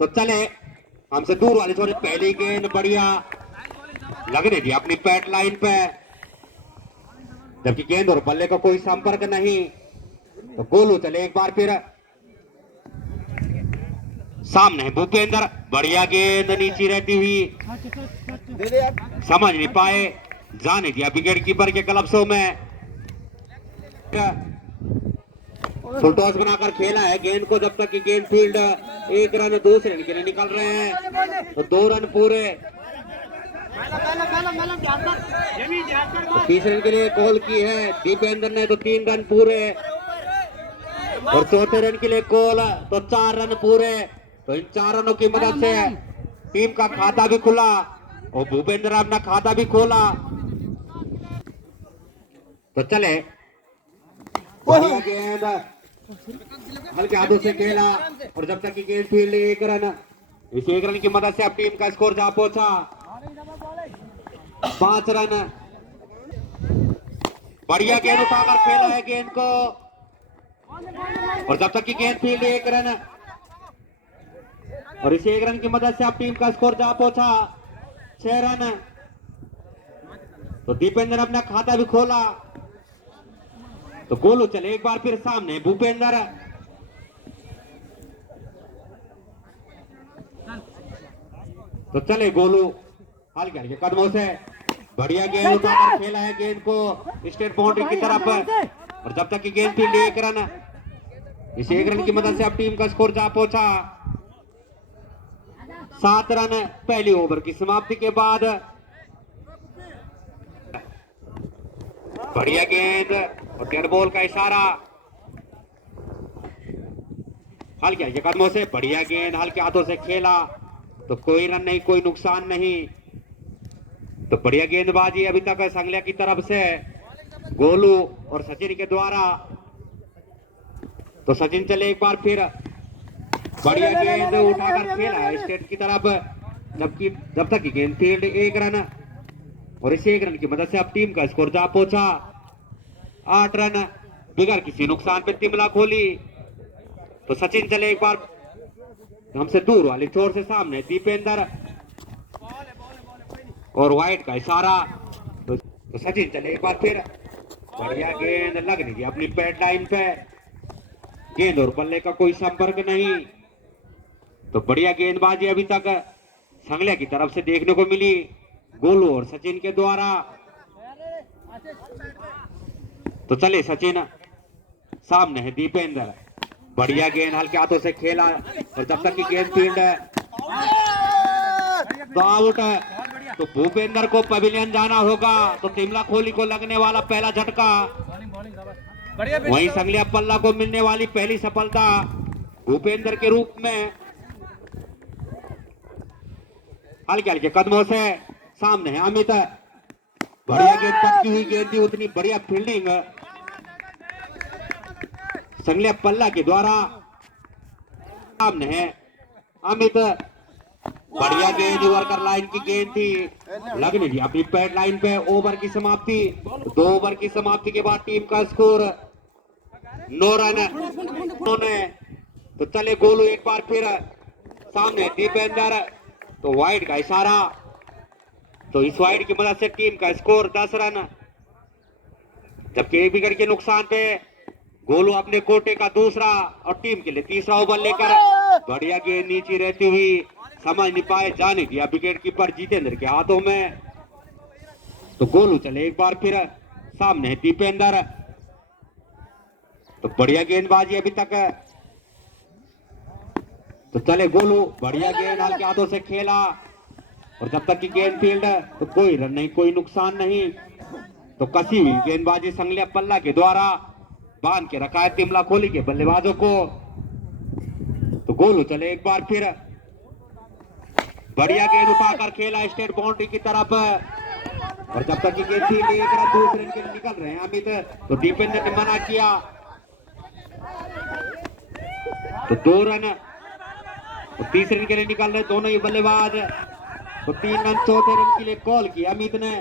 तो चले हमसे दूर वाले छोरे पहली गेंद बढ़िया लगने दी अपनी पैट लाइन पे, जबकि गेंद और बल्ले का कोई संपर्क नहीं। तो गोलू चले एक बार फिर सामने है भूपेंद्र, बढ़िया गेंद नीचे रहती हुई समझ नहीं पाए, जाने दिया विकेट कीपर के ग्लव्सों में। फुल टॉस बनाकर खेला है गेंद को, जब तक कि गेंद फील्ड 1 रन 2 रन के लिए निकल रहे हैं। तो 2 रन पूरे, तो 30 रन के लिए कॉल की है दीपेंद्र ने, तो 3 रन पूरे, और चौथे रन के लिए कॉल, तो 4 रन पूरे। तो इन 4 रनों की मदद से टीम का खाता भी खुला और भूपेंद्र अपना खाता भी खोला। तो चले बढ़िया गेंद हल्के हाथों से खेला, और जब तक कि गेंद फील्ड 1 रन, इस 1 रन की मदद से अब टीम का स्कोर जा पहुंचा 5 रन। बढ़िया गेंद उठाकर खेला है गेंद को, और जब तक कि गेंद फील्ड 1 रन, और इस 1 रन की मदद से अब टीम का स्कोर जा पहुंचा 6 रन। तो दीपेंद्र ने अपना खाता भी खोला। तो गोलू चले एक बार फिर सामने भूपेंद्र, तो चले गोलू हल्के हल्के कदमों से बढ़िया गेंद उठाकर खेला है गेंद को स्टेट बाउंड्री की तरफ, और जब तक कि गेंद फील्ड 1 रन, इस 1 रन की मदद से अब टीम का स्कोर जा पहुंचा 7 रन पहली ओवर की समाप्ति के बाद। बढ़िया गेंद और डेड बॉल का इशारा, हल्के हल्के कदमों से बढ़िया गेंद हल्के हाथों से खेला, तो कोई रन नहीं, कोई नुकसान नहीं। तो बढ़िया गेंदबाजी अभी तक संगलिया की तरफ से गोलू और सचिन के द्वारा। तो सचिन चले एक बार फिर बढ़िया गेंद उठाकर खेला है स्टेट की तरफ, जबकि जब तक की गेंद फील्ड 1 रन, और इस 1 रन की मदद से अब टीम का स्कोर जा पहुंचा 8 रन बिगर किसी नुकसान पे तिमला खोली। तो सचिन चले एक बार हमसे दूर वाली छोर से सामने दीपेंद्र, और वाइट का इशारा। तो सचिन चले एक बार फिर बढ़िया गेंद लगने की अपनी पैड लाइन पे, गेंद और बल्ले का कोई संपर्क नहीं। तो बढ़िया गेंदबाजी अभी तक संगलिया की तरफ से देखने को मिली गोलू और सचिन के द्वारा। तो चले सचिन, सामने है दीपेंद्र, बढ़िया गेंद हल्के हाथों से खेला, और जब तक की गेंद फील्ड तो आउट। तो भूपेंद्र को पवेलियन जाना होगा, तो तिमला खोली को लगने वाला पहला झटका, वहीं संगलिया पल्ला को मिलने वाली पहली सफलता भूपेंद्र के रूप में। हल्के हल्के कदमों से सामने है अमित, बढ़िया गेंद पक्की हुई गेंद थी, उतनी बढ़िया फील्डिंग संगलिया पल्ला के द्वारा। सामने है अमित, बढ़िया गेंद वर्कर लाइन की गेंद थी, लगने दी अपनी पैड लाइन पे। ओवर की समाप्ति, 2 ओवर की समाप्ति के बाद टीम का स्कोर 9 रन उन्होंने। तो चले गोलू एक बार फिर सामने दीपेंद्र, तो वाइड का इशारा, तो इस वाइड की मदद से टीम का स्कोर 10 रन, जबकि एक विकेट के नुकसान पे गोलू अपने कोटे का दूसरा और टीम के लिए तीसरा ओवर लेकर बढ़िया गेंद नीचे रहती हुई समझ नहीं पाए, जाने दिया विकेट कीपर जितेंद्र के हाथों में। तो गोलू चले एक बार फिर सामने दीपेंद्र, तो बढ़िया गेंदबाजी अभी तक। तो चले गोलू, बढ़िया गेंद हल्के हाथों से खेला, और जब तक की गेंद फील्ड तो कोई रन नहीं, कोई नुकसान नहीं। तो कसी हुई गेंदबाजी संगलिया पल्ला के द्वारा बांध के रखा है तिमला खोली के बल्लेबाजों को। तो गोलू चले एक बार फिर बढ़िया गेंद उठाकर खेला स्टेट बाउंड्री की तरफ, और जब तक की गेंद फील्ड 1 रन 2 रन के लिए निकल रहे हैं अमित, तो दीपेंद्र ने मना किया। तो 2 रन तो 30 रन के लिए निकल रहे दोनों ही बल्लेबाज। तो 3 रन चौथे रन के लिए कॉल किया अमित ने,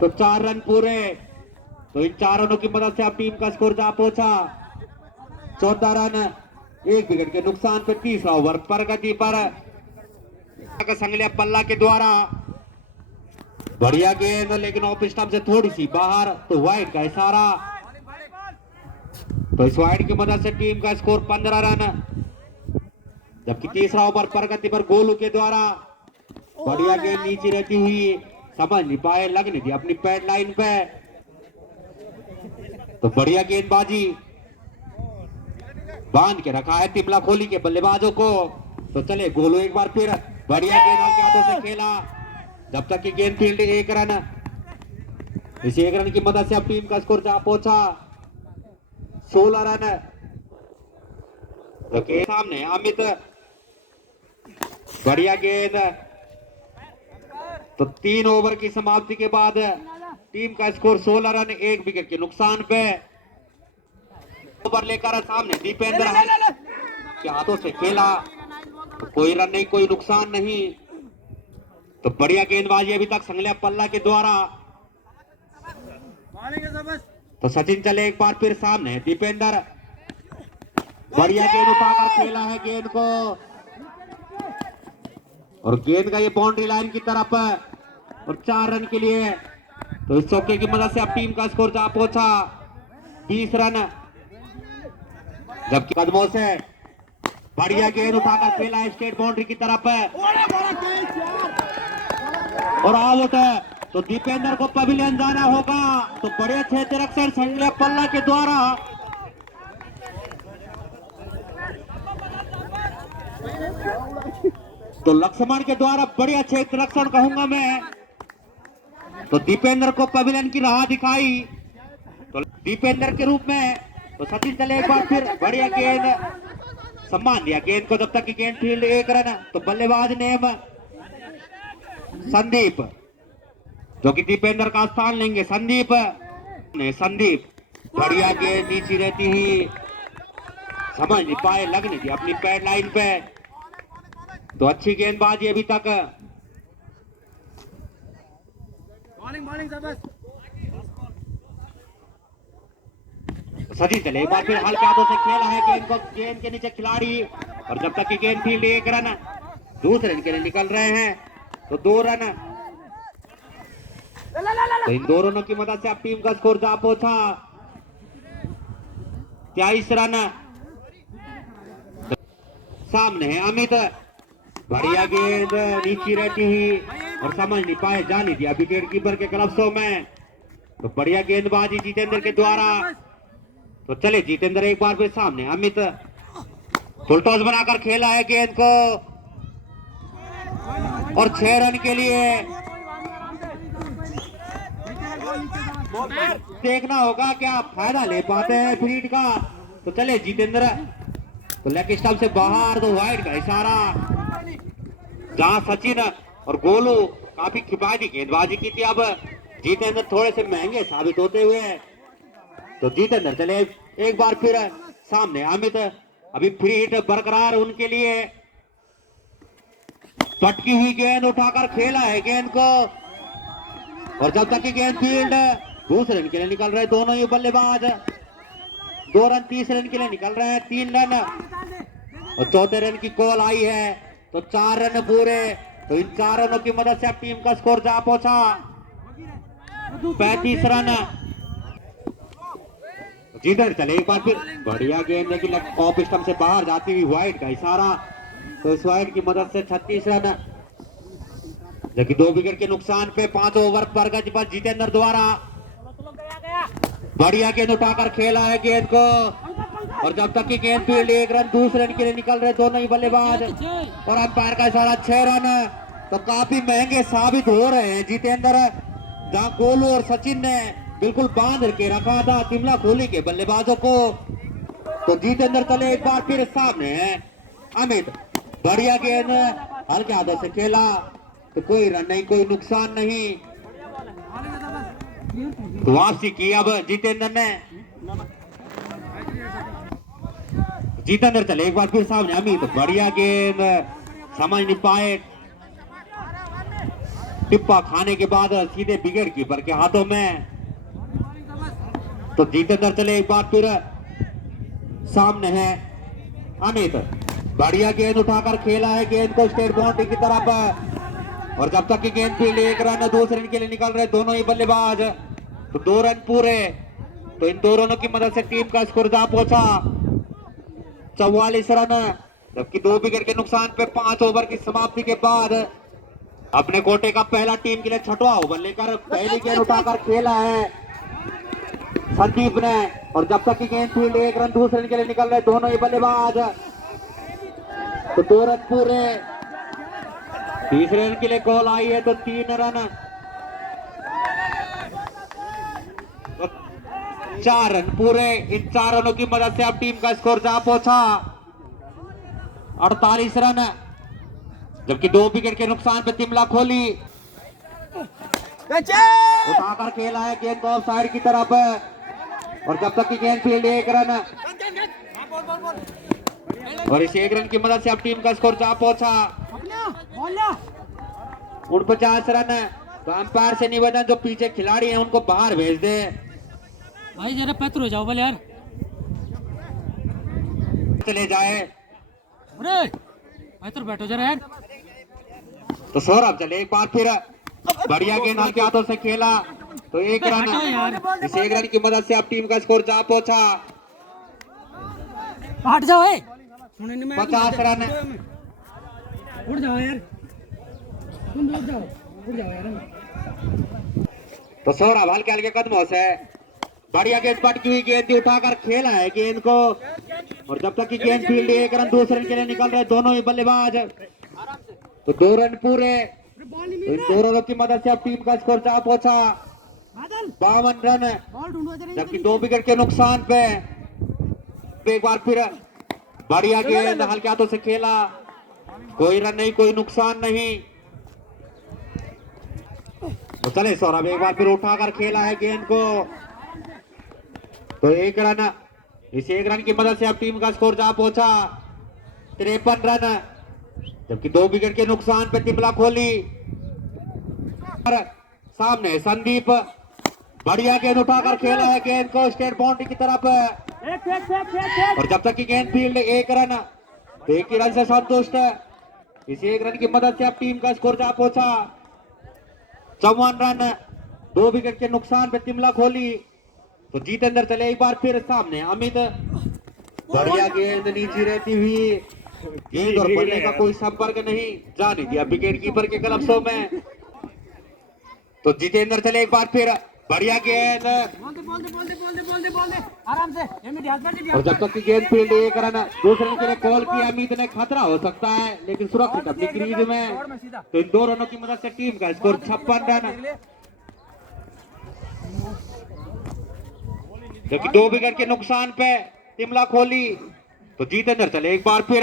तो 4 रन पूरे। तो इन 4 रनों की मदद से अब टीम का स्कोर जा पहुंचा 14 रन, एक विकेट के नुकसान पे तीसरा ओवर प्रगति पर संगलिया पल्ला के द्वारा बढ़िया गेंद, लेकिन ऑफ स्टंप से थोड़ी सी बाहर, तो वाइड का इशारा। तो इस वाइड की मदद से टीम का स्कोर 15 रन। जबकि तीसरा ओवर प्रगति पर गोलू के द्वारा बढ़िया गेंद नीचे रहती हुई, समझ नहीं पाए, लग नहीं थी अपनी पैड लाइन पे। तो बढ़िया गेंदबाजी बांध के रखा है तिमला खोली के बल्लेबाजों को। तो चले गोलू एक बार फिर बढ़िया गेंद हल्के हाथों से खेला, जब तक कि गेंद फील्ड 1 रन। इस 1 रन की मदद से अब टीम का स्कोर जा पहुंचा 16 रन। तो के सामने अमित, बढ़िया गेंद। तो 3 ओवर की समाप्ति के बाद टीम का स्कोर 16 रन, 1 विकेट के नुकसान पे। ओवर लेकर सामने दीपेंद्र के हाथों से खेला, तो कोई रन नहीं, कोई नुकसान नहीं। तो बढ़िया गेंदबाजी अभी तक संगलिया पल्ला के द्वारा। तो सचिन चले एक बार फिर सामने दीपेंद्र, बढ़िया गेंद उठाकर खेला है गेंद को, और गेंद का ये बाउंड्री लाइन की तरफ, और 4 रन के लिए। तो इस चौके की मदद से अब टीम का स्कोर जा पहुंचा 20 रन। जबकि कदमों से बढ़िया गेंद उठाकर खेला है स्टेट बाउंड्री की तरफ, और आउट। तो दीपेंद्र को पवेलियन जाना होगा। तो बड़े क्षेत्र रक्षण संगलिया पल्ला के द्वारा तो लक्ष्मण के द्वारा बढ़िया क्षेत्र रक्षण कहूंगा मैं। तो दीपेंद्र को पवेलियन की राह दिखाई, तो दीपेंद्र के रूप में। तो सचिन चले एक बार फिर, बढ़िया गेंद, सम्मान दिया गेंद को, जब तक कि गेंद फील्ड 1 रन। तो बल्लेबाज नेम संदीप, जो कि दीपेंद्र का स्थान लेंगे। संदीप ने, संदीप बढ़िया गेंद नीचे रहती हुई, समझ नहीं पाए, लग नहीं थी अपनी पैड लाइन पे। तो अच्छी गेंदबाजी अभी तक। सचिन चले एक बार फिर हल्के हाथों से खेला है गेंद को, गेंद के नीचे खिलाड़ी, और जब तक कि गेंद फील्ड 1 रन, दूसरे रन के लिए निकल रहे हैं। तो 2 रन। तो इन 2 रनों की मदद से अब टीम का स्कोर जा पहुंचा 23 रन। सामने है अमित, बढ़िया गेंद नीचे रहती हुई, और समझ नहीं पाए, जाने दिया विकेट कीपर के ग्लव्सों में। तो बढ़िया गेंदबाजी जितेंद्र के द्वारा। तो चले जितेंद्र एक बार फिर सामने अमित, फुल टॉस बनाकर खेला है गेंद को, और 6 रन के लिए। देखना होगा क्या फायदा ले पाते हैं फील्ड का। तो चले जितेंद्र, तो लेग स्टंप से बाहर, तो वाइड का इशारा। जहां सचिन और गोलू काफी किफायती गेंदबाजी की थी, अब जितेंद्र थोड़े से महंगे साबित होते हुए। तो जितेंद्र चले एक बार फिर सामने अमित, अभी फ्री हिट बरकरार उनके लिए। पटकी हुई गेंद उठाकर खेला है गेंद को, और जब तक कि गेंद फील्ड, दूसरे रन के लिए निकल रहे दोनों ही बल्लेबाज। 2 रन, तीसरे रन के लिए निकल रहे हैं 3 रन, और चौथे रन की कॉल आई है। तो 4 रन पूरे। तो इन 4 रनों की मदद से अब टीम का स्कोर जा पहुंचा 35 रन। जिधर चले एक बार फिर, बढ़िया गेंद, लेकिन ऑफ स्टंप से बाहर जाती हुई वाइड का इशारा। तो इस वाइड की मदद से 36 रन, जबकि 2 विकेट के नुकसान पे 5 ओवर प्रगति पर जितेंद्र द्वारा बढ़िया गेंद उठाकर खेला है गेंद को, और जब तक कि गेंद फील्ड 1 रन, दूसरे रन के लिए निकल रहे दोनों ही बल्लेबाज, और अंपायर का इशारा 6 रन। तो काफी महंगे साबित हो रहे हैं जितेंद्र, जहां गोलू और सचिन ने बिल्कुल बांध के रखा था तिमला खोली के बल्लेबाजों को। तो जितेंद्र चले एक बार फिर सामने है अमित, बढ़िया गेंद हल्के हाथों से खेला, तो कोई रन नहीं, कोई नुकसान नहीं। तो वापसी की अब जितेंद्र ने। जितेंद्र चले एक बार फिर सामने अमित, बढ़िया गेंद, समझ नहीं पाए, टिप्पा खाने के बाद सीधे विकेट कीपर के हाथों में। तो जितेंद्र चले एक बार फिर सामने है अमित बढ़िया गेंद उठाकर खेला है गेंद को स्टेट बाउंड्री की तरफ और जब तक की गेंद फील्ड 1 रन दूसरे रन के लिए निकल रहे दोनों ही बल्लेबाज तो 2 रन पूरे तो इन 2 रनों की मदद से टीम का स्कोर जा पहुंचा 44 रन जबकि 2 विकेट के नुकसान पे 5 ओवर की समाप्ति के बाद अपने कोटे का पहला टीम के लिए 6वां ओवर लेकर पहली गेंद उठाकर खेला है संदीप ने और जब तक की गेंद फील्ड 1 रन दूसरे रन के लिए निकल रहे दोनों ही बल्लेबाज तो 2 रन पूरे तीसरे रन के लिए कॉल आई है तो 3 रन तो 4 रन पूरे इन 4 रनों की मदद से अब टीम का स्कोर जा पहुंचा 48 रन जबकि 2 विकेट के नुकसान पे तिमला खोली उठाकर खेला है गेंद को ऑफ साइड की तरफ और जब तक की गेंद फील्ड 1 रन और इस 1 रन की मदद से अब टीम का स्कोर जा पहुंचा 49 रन तो अंपायर से निवेदन जो पीछे खिलाड़ी हैं उनको बाहर भेज दे भाई जरा पैत्र हो जाओ बोले यार चले जाए अरे पैत्र बैठो जरा यार तो सौरभ चले एक बार फिर बढ़िया गेंद हल्के हाथों से खेला तो 1 रन इस 1 रन की मदद से अब टीम का स्कोर जा पहुंचा हट जाओ 50 रन उड़ जाओ यार तुम उड़ जाओ यार तो सौरभ हल्के हल्के कदमों से बढ़िया गेंद पटकी हुई गेंद उठाकर खेला है गेंद को और जब तक की गेंद फील्ड 1 रन दूसरे रन के लिए निकल रहे दोनों ही बल्लेबाज तो 2 रन पूरे इन 2 रनों की मदद से अब टीम का स्कोर जा पहुंचा 52 रन जबकि 2 विकेट के नुकसान पे एक बार फिर बढ़िया गेंद हल्के हाथों से खेला कोई रन नहीं कोई नुकसान नहीं तो चले सौरभ एक बार फिर उठाकर खेला है गेंद को तो 1 रन इस 1 रन की मदद से अब टीम का स्कोर जा पहुंचा 53 रन जबकि 2 विकेट के नुकसान पे तिमला खोली सामने संदीप बढ़िया गेंद उठाकर खेला है गेंद को स्टेट बाउंड्री की तरफ और जब तक की गेंद फील्ड 1 रन तो 1 ही रन से संतुष्ट इस 1 रन की मदद से अब टीम का स्कोर जा पहुंचा 54 रन 2 विकेट के नुकसान पे तिमला खोली तो जितेंद्र चले एक बार फिर सामने अमित बढ़िया गेंद नीचे रहती हुई गेंद और बल्ले का कोई संपर्क नहीं जाने दिया विकेट कीपर के ग्लव्सों में तो जितेंद्र चले एक बार फिर बढ़िया गेंद आराम से और जब तक की गेंद फील्ड 1 रन दूसरे रन के लिए कॉल किया अमित ने खतरा हो सकता है लेकिन सुरक्षित अपनी क्रीज में तो इन 2 रनों की मदद से टीम का स्कोर 56 रन जबकि 2 विकेट के नुकसान पे तिमला खोली तो जितेंद्र चले एक बार फिर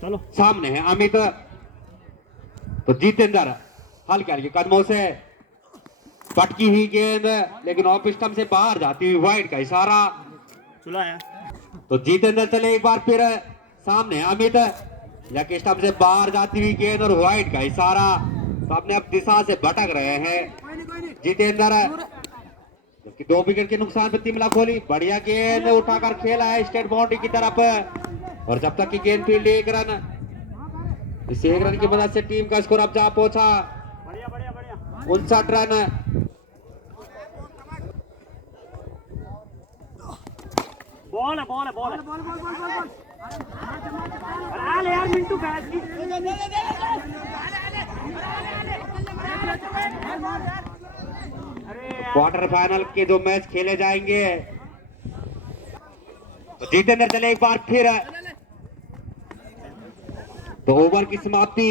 चलो सामने है अमित तो जितेंद्र हल्के हल्के कदमों से पटकी हुई गेंद लेकिन ऑफ स्टंप से बाहर जाती हुई वाइड का इशारा चुलाया तो जितेंद्र चले एक बार फिर सामने अमित लेग स्टंप से बाहर जाती हुई गेंद और वाइड का इशारा तो अपने अब दिशा से भटक रहे हैं जितेंद्र जबकि 2 विकेट के नुकसान पे तिमला खोली बढ़िया गेंद उठाकर खेला है स्टेट बाउंड्री की तरफ और जब तक की गेंद फील्ड 1 रन इस 1 रन की मदद से टीम का स्कोर अब जा पहुंचा 59 रन बॉल अरे यार मिंटू क्वार्टर फाइनल के जो मैच खेले जाएंगे तो जितेंद्र चले एक बार फिर तो ओवर की समाप्ति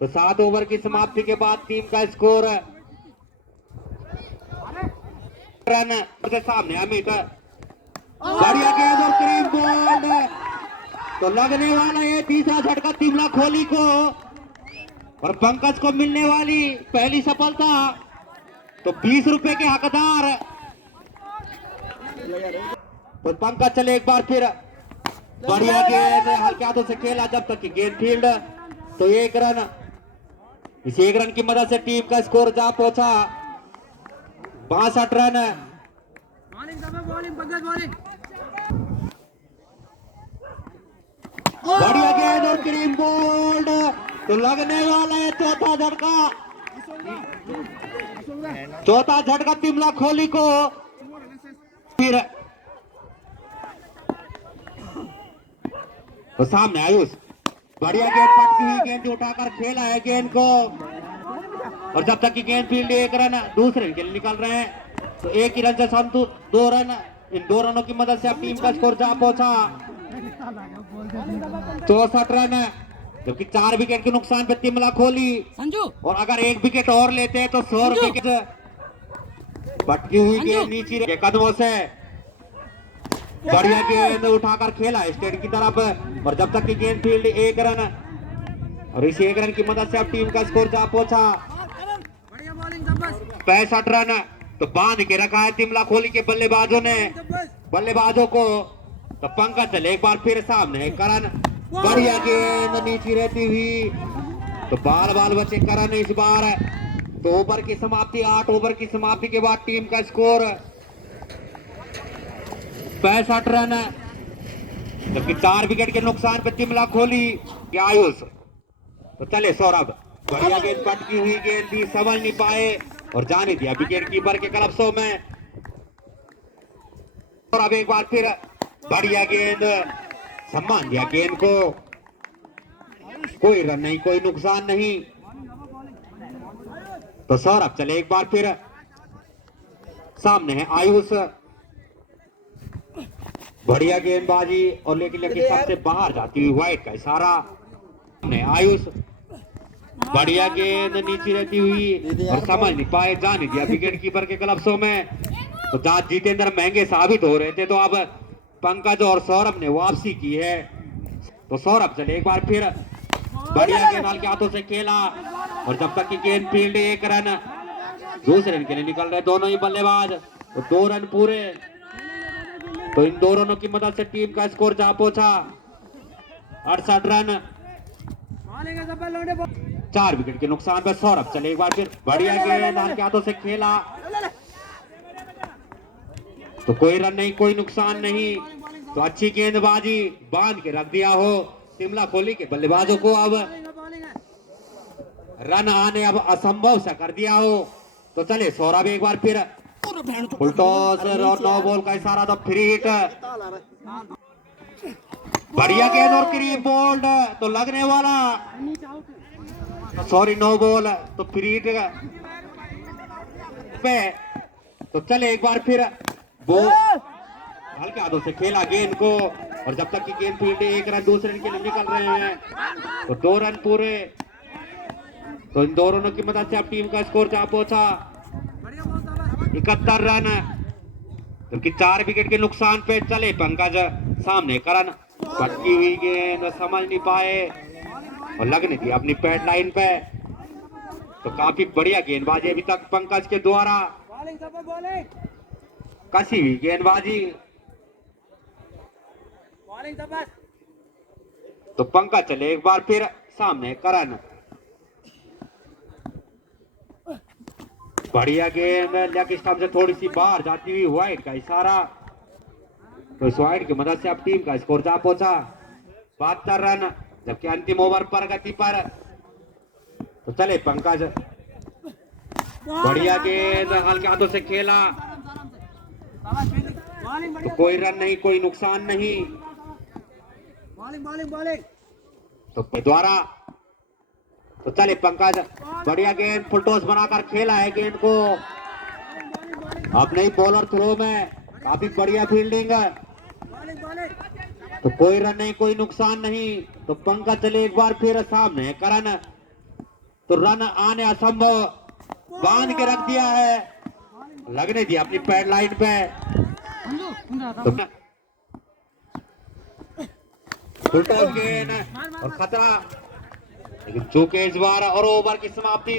तो 7 ओवर की समाप्ति के बाद टीम का स्कोर रन से सामने अमित बढ़िया गेंद और करीब बॉल तो लगने वाला है तीसरा झटका तिमला खोली को और पंकज को मिलने वाली पहली सफलता तो 20 रुपए के हकदार तो पंकज चले एक बार फिर बढ़िया गेंद हल्के हाथों से खेला जब तक की गेंद फील्ड तो 1 रन इस 1 रन की मदद से टीम का स्कोर जा पहुंचा 62 रन और क्रीम बोल्ड तो लगने वाला है चौथा झटका। चौथा झटका तिमला खोली को। फिर तो सामने आयुष बढ़िया गेंद पटकी हुई गेंद उठाकर खेला है गेंद को। और जब तक की गेंद फील्ड एक रन दूसरे के लिए निकल रहे हैं तो एक ही रन से संतु 2 रन। इन 2 रनों की मदद से अब टीम का स्कोर जा पहुंचा 64 रन, जबकि 4 विकेट के नुकसान पे तिमला खोली। संजू और अगर 1 विकेट और लेते हैं तो 100 विकेट। पटकी हुई गेंद नीचे के कदमों से बढ़िया गेंद उठाकर खेला स्टेट की तरफ। और जब तक की गेंद फील्ड 1 रन और इसी 1 रन की मदद से अब टीम का स्कोर जा पहुंचा 65 रन। तो बांध के रखा है तिमला खोली के बल्लेबाजों ने बल्लेबाजों को। तो पंकज चले एक बार फिर सामने करण बढ़िया गेंद नीचे रहती हुई तो बाल बचे करण इस बार। तो ओवर की समाप्ति 8 ओवर की समाप्ति के बाद टीम का स्कोर 65 रन, जबकि 4 विकेट के नुकसान पे तिमला खोली के आयुष। तो चले सौरभ बढ़िया गेंद पटकी हुई गेंद भी समझ नहीं पाए और जाने दिया विकेट कीपर के कलप्सों में। और अब एक बार फिर बढ़िया गेंद सम्मान दिया गेंद को। कोई रन नहीं कोई नुकसान नहीं। तो सौरभ चले एक बार फिर सामने है आयुष बढ़िया गेंदबाजी और लेकिन सबसे बाहर जाती हुई वाइट का इशारा। आयुष बढ़िया गेंद नीचे रहती हुई और समझ नहीं पाए जाने दिया विकेट कीपर के क्लब्सों में। तो जहां जितेंद्र महंगे साबित हो रहे थे तो अब पंकज और सौरभ ने वापसी की है। तो सौरभ चले एक बार फिर बढ़िया गेंद हल्के हाथों से खेला और जब तक की गेंद फील्ड 1 रन दूसरे रन के लिए निकल रहे दोनों ही बल्लेबाज। तो 2 रन पूरे। तो इन 2 रनों की मदद से टीम का स्कोर जा पहुंचा 68 रन। 4 विकेट के नुकसान पर सौरभ चले एक बार फिर बढ़िया गेंद हल्के हाथों से खेला तो कोई रन नहीं कोई नुकसान नहीं। तो अच्छी गेंदबाजी बांध के रख दिया हो तिमला खोली के बल्लेबाजों को। अब रन आने अब असंभव सा कर दिया हो। तो चले सौरभ एक बार फिर फुल टॉस और 9 बॉल का इशारा तो फ्री हिट बढ़िया गेंद और क्रीम बोल्ड तो लगने वाला सॉरी 9 बॉल तो फ्री हिट पे। तो चले एक बार फिर वो हल्के हाथों से खेला गेंद को और जब तक की गेंद फील्ड 1 रन दूसरे रन के लिए निकल रहे हैं तो 2 रन पूरे। तो इन 2 रनों की मदद से अब टीम का स्कोर जा पहुंचा 71 रन, जबकि 4 विकेट के नुकसान पे चले पंकज सामने करण पटकी हुई गेंद समझ नहीं पाए और लगने दी अपनी पैड लाइन पे। तो काफी बढ़िया गेंदबाजी अभी तक पंकज के द्वारा कसी हुई गेंदबाजी। तो पंकज चले एक बार फिर सामने करण बढ़िया गेंद लेग स्टंप से थोड़ी सी बाहर जाती हुई वाइड का इशारा। तो इस वाइड की मदद से अब टीम का स्कोर जा पहुंचा 72 रन, जबकि अंतिम ओवर पर गति पर। तो चले पंकज बढ़िया गेंद हल्के हाथों से खेला तो कोई रन नहीं कोई नुकसान नहीं। तो द्वारा तो चले पंकज बढ़िया गेंद फुल टॉस बनाकर खेला है गेंद को। अब नहीं बॉलर थ्रो में काफी बढ़िया फील्डिंग तो कोई रन नहीं कोई नुकसान नहीं। तो पंकज चले एक बार फिर सामने करण तो रन आने असंभव बांध के रख दिया है लगने दिया अपनी पैड लाइन पे। तो फुल टॉस गेंद और खतरा लेकिन चूके इस बार और ओवर की समाप्ति